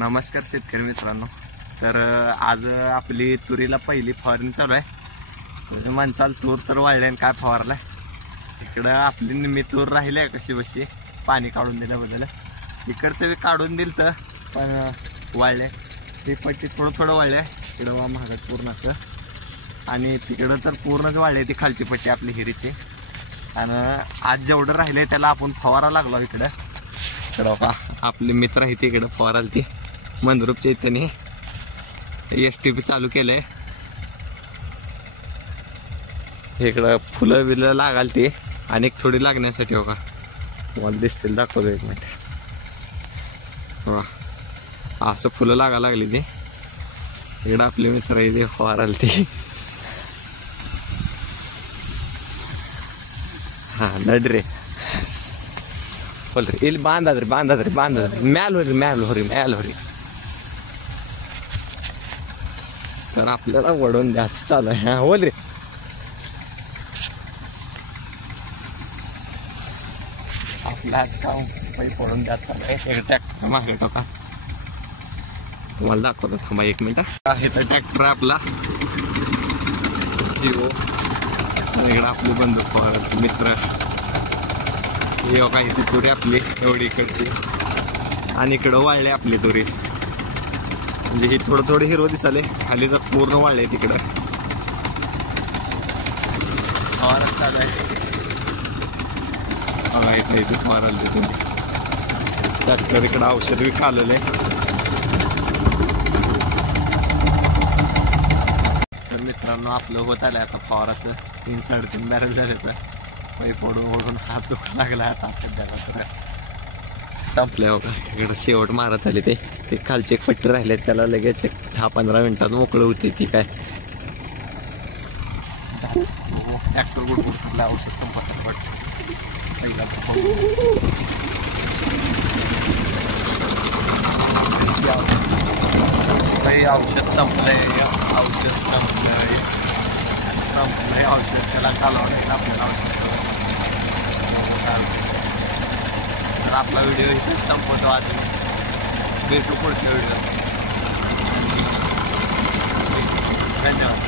नमस्कार शेतकरी मित्रांनो. तर आज आपली तुरीला पहिली फवारणी चालू आहे. म्हणजे माणसाला तूर तर वाळले आणि काय फवारलाय. इकडं आपली निम्मी तूर राहिली आहे कशी बशी पाणी काढून दिल्याबद्दल. इकडचं बी काढून दिलं तर पण वाळले. ती पट्टी थोडं थोडं वाळले. इकडं महागत पूर्ण असं आणि तिकडं तर पूर्णच वाळले ती खालची पट्टी आपली हिरीची. आणि आज जेवढं राहिले त्याला आपण फवारा लागलो इकडं. इकडं का आपले मित्र आहेत इकडं फवाराला ती मंद्रुपच्या इथं STP चालू केलंय. इकडं फुलं बिलं लागाल ते अनेक थोडी लागण्यासाठी हो का तुम्हाला दिसतील दाखवतो एक मिनिट. वा असं फुलं लागायला लागली ती. इकडं आपले मित्र इथे फवाराल ती. हां नड रे बोल रे ಇಲ್ಲಿ ಬಾಂಧದ್ರಿ ಮ್ಯಾಲ್ ಹೋರಿ. तर आपल्याला वडून द्यायचं चालू आहे. हा बोल रे. आपल्याच काम पैसे पडून द्यायचं चालू आहे. ट्रॅक्टर मागे टाका तुम्हाला दाखवतो थांबा एक मिनिट. आहे तर ट्रॅक्टर आपला जिओ. इकडं आपली बंदूक फवार मित्र यो काही ती तुरी आपली एवढी इकडची आणि इकडं वाळले आपली तुरी. म्हणजे ही थोडं थोडं हिरवं दिसाले खाली तर पूर्ण वाळले तिकडं. फवारा चालू आहे बघा इथे फवाराला तिथे ट्रॅक्टर इकडं औषध बी खाल्लेलं आहे. तर मित्रांनो आपलं होत आलं आता फवाराचं 3-3.5 बॅरल झाले. तर पडून हात दुखा लागला आता आपल्याला. संपले हो का. इकडं शेवट मारत आले ते खालचे एक पट्टी राहिले त्याला लगेच 10-15 मिनिटात मोकळं होते. ती काय ट्रॅक्टर गुडगुड करला औषध संपत पहिला काही औषध संपलंय. औषध त्याला कालवण आपल्याला औषध. तर आपला व्हिडिओ इथे संपवतो. आज भेटू पुढच्या व्हिडिओ. धन्यवाद.